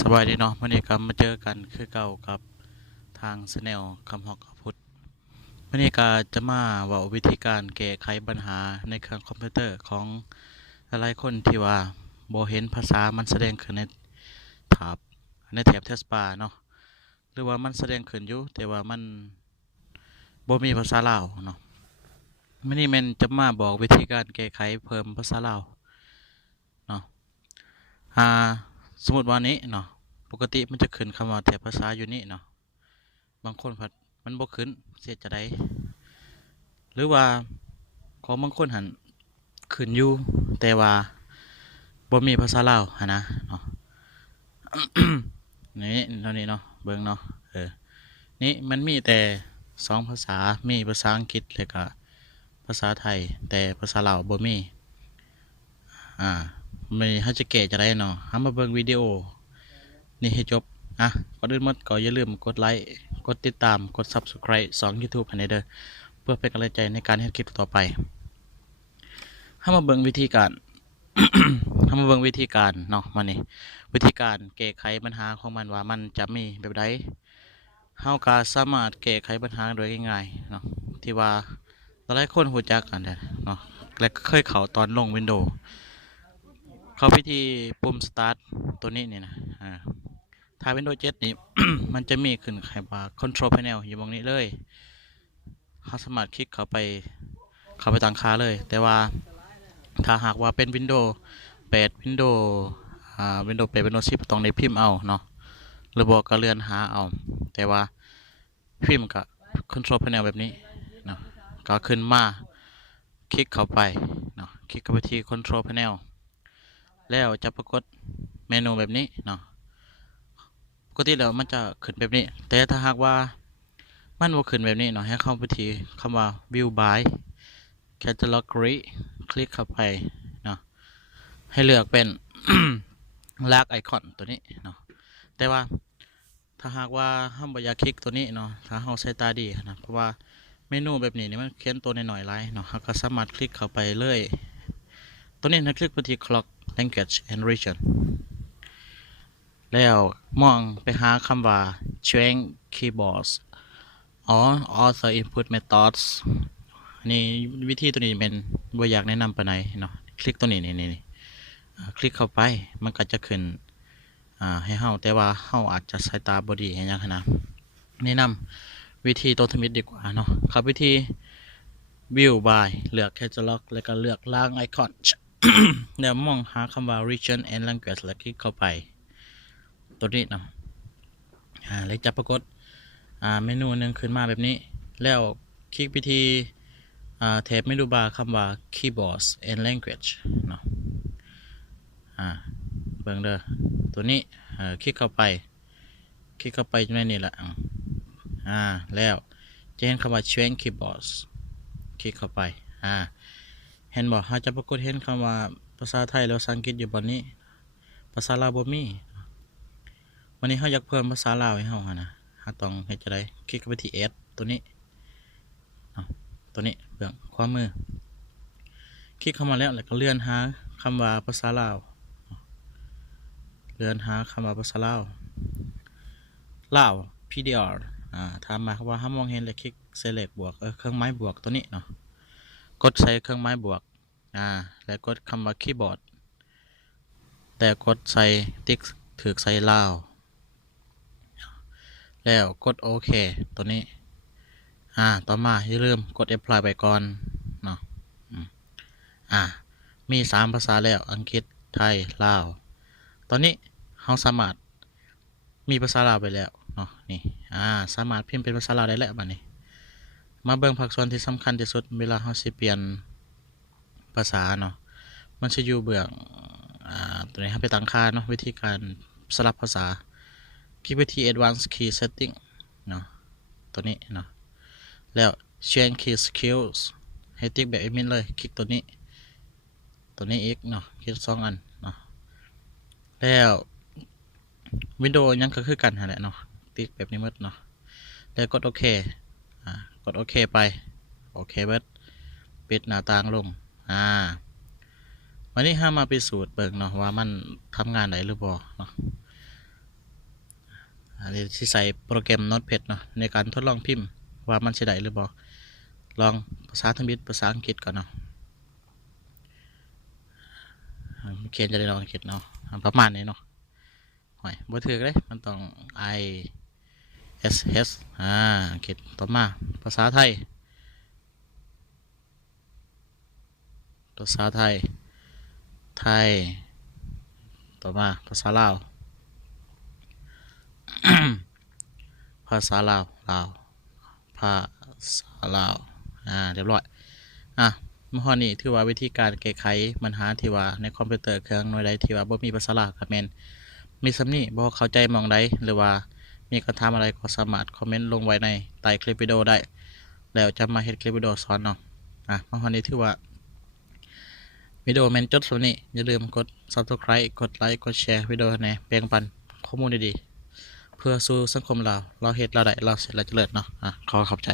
สบายดีเนาะวันนี้ก็มาเจอกันคือเก่ากับทางแนลคำฮอกกับพุทธวันนี้ก็จะมาเว่าวิธีการแก้ไขปัญหาในเครื่องคอมพิวเตอร์ของหลายๆคนที่ว่าบ่เห็นภาษามันแสดงขึ้นในแถบแถบเทสบาร์เนาะหรือว่ามันแสดงขึ้นอยู่แต่ว่ามันบ่มีภาษาลาวเนาะวันนี้แม่นจะมาบอกวิธีการแก้ไขเพิ่มภาษาลาวเนาะอ่าสมมติว่านี้เนาะปกติมันจะขึ้นคำว่าแถบภาษาอยู่นี่เนาะบางคนพัดมันบ่ขึ้นเสียจะได้หรือว่าของบางคนหันขึ้นอยู่แต่ว่าบ่มีภาษาลาวหันนะเนาะ นี่เท่านี้เนาะเบิ่งเนาะนี่มันมีแต่2ภาษามีภาษาอังกฤษแล้วก็ภาษาไทยแต่ภาษาลาวบ่มีอ่าไม่เฮาจะแก้จะได้เนาะเฮามาเบิ่งวิดีโอนี่ให้จบก่อนอื่นหมดก็อย่าลืมกดไลค์กดติดตามกด Subscribe 2 YouTube ให้เด้อเพื่อเป็นกำลังใจในการเฮ็ดคลิปต่อไปเฮามาเบิ่งวิธีการ เฮามาเบิ่งวิธีการเนาะมานี่วิธีการแก้ไขปัญหาของมันว่ามันจะมีแบบใดเฮาก็สามารถแก้ไขปัญหาโดยง่ายๆเนาะที่ว่าหลายคนรู้จักกันเนาะและเคยเข้าตอนลง Windows เข้าไปที่ปุ่ม Start ตัวนี้นี่นะถ้า Windows 7 นี่ มันจะมีขึ้นคล้ายว่า Control Panel อยู่ตรงนี้เลยเราสามารถคลิกเข้าไปตั้งค่าเลย แต่ว่าถ้าหากว่าเป็น Windows 8 Windows 8 Windows 10ต้องได้พิมพ์เอาเนาะหรือบอกก็เลื่อนหาเอาแต่ว่าพิมพ์กับ Control Panel แบบนี้เนาะก็ขึ้นมาคลิกเข้าไปเนาะคลิกเข้าไปที่ Control Panel แล้วจะปรากฏเมนูแบบนี้เนาะปกติแล้วมันจะขึ้นแบบนี้แต่ถ้าหากว่ามันบ่ขึ้นแบบนี้เนาะให้เข้าไปที่คำว่า View by Category คลิกเข้าไปเนาะให้เลือกเป็น ลากไอคอนตัวนี้เนาะแต่ว่าถ้าหากว่าเราบ่อยากคลิกตัวนี้เนาะถ้าเราใช้ตาดีนะเพราะว่าเมนูแบบนี้นี่มันเขียนตัวน้อยๆหลายเนาะเราก็สามารถคลิกเข้าไปเลยตัวนี้นะคลิกไปที่ Clock Language and Region แล้วมองไปหาคำว่า Change Keyboards or Author Input Methods นี่วิธีตัวนี้เป็นบ่อยากแนะนำปานใดเนาะคลิกตัวนี้นี่คลิกเข้าไปมันก็จะขึ้นให้เฮาแต่ว่าเฮาอาจจะสายตาบ่ดีให้หยังนะแนะนำวิธีตัวทมิดดีกว่าเนาะครับวิธี View by เลือก Catalog แล้วก็เลือกล่างไอคอน แล้วมองหาคำว่า Region and Language แล้วคลิกเข้าไปตัวนี้เนาะแล้วจะปรากฏเมนูนึงขึ้นมาแบบนี้แล้วคลิกไปที่แถบเมนูบาร์คำว่า Keyboards and Language เนาะเบิ่งเด้อตัวนี้คลิกเข้าไปในนี่แหละแล้วจะเห็นคำว่า Change Keyboards คลิกเข้าไปเห็นบ่เขาจะปรากฏเห็นคำว่าภาษาไทยและภาษาอังกฤษอยู่บนนี้ภาษาลาวบ่มีวันนี้เขาอยากเพิ่มภาษาลาวให้เขานะเขาต้องเฮ็ดจังได๋คลิกเข้าไปที่ Add ตัวนี้ตัวนี้เบื้องขวามือคลิกเข้ามาแล้วก็เลื่อนหาคำว่าภาษาลาวเลื่อนหาคำว่าภาษาลาวPDR ถามมาว่าถ้ามองเห็นแล้วคลิก Select บวกเครื่องไม้บวกตัวนี้เนาะกดใส่เครื่องไม้บวกแล้วกดคำว่า Keyboard แต่กดใส่ติ๊กถือใส่ลาวแล้วกดโอเคตัวนี้ต่อมาอย่าลืมกด Apply ไปก่อนเนาะมี3ภาษาแล้วอังกฤษไทยลาวตอนนี้เราสามารถมีภาษาลาวไปแล้วเนาะนี่สามารถพิมพ์เป็นภาษาลาวได้แล้วบัดนี้มาเบิ่งภาคส่วนที่สำคัญที่สุดเวลาเราสิเปลี่ยนภาษาเนาะมันสิอยู่เบื้องตัวนี้เราไปตั้งค่าเนาะวิธีการสลับภาษาคลิกไปที่ Advanced Key Setting เนาะตัวนี้เนาะแล้ว Change Key Skills ให้ติ๊กแบบ admin เลยคลิกตัวนี้อีกเนาะคลิก2อันเนาะแล้ว Windows ยังก็คือกันนั่นแหละเนาะติ๊กแบบนี้หมดเนาะแล้วกดโอเคกดโอเคไปโอเคเบิดปิดหน้าต่างลงวันนี้มาพิสูจน์เบิ่งเนาะว่ามันทำงานได้หรือบ่เนาะ อันนี้ที่ใส่โปรแกรม Notepad เนาะในการทดลองพิมพ์ว่ามันสิได้หรือบ่ลองภาษาอังกฤษภาษาอังกฤษก่อนเนาะเขียนจะได้ลองอังกฤษเนาะประมาณนี้เนาะหอยบ่ถือเลยมันต้อง I S S อังกฤษต่อมาภาษาไทยไทยต่อมาภาษาลาว ภาษาลาวภาษาลาวเรียบร้อยเมื่อนี้ถือว่าวิธีการแก้ไขปัญหาที่ว่าในคอมพิวเตอร์เครื่องหน่วยใดที่ว่าบ่มีภาษาลาวก็แม่นมีสำนี้บ่เข้าใจหม่องใดหรือว่ามีคำถามอะไรก็สามารถคอมเมนต์ลงไว้ในใต้คลิปวิดีโอได้แล้วจะมาเฮ็ดคลิปวิดีโอสอนเนาะเมื่อนี้ถือว่าวิดีโอแม่นจบสำนี้อย่าลืมกด Subscribe กดไลค์กดแชร์วิดีโอให้แบ่งปันข้อมูลดีๆเพื่อสู่สังคมเราเฮ็ดเราได้เราเสร็จเราเจริญเนาะขอขอบใจ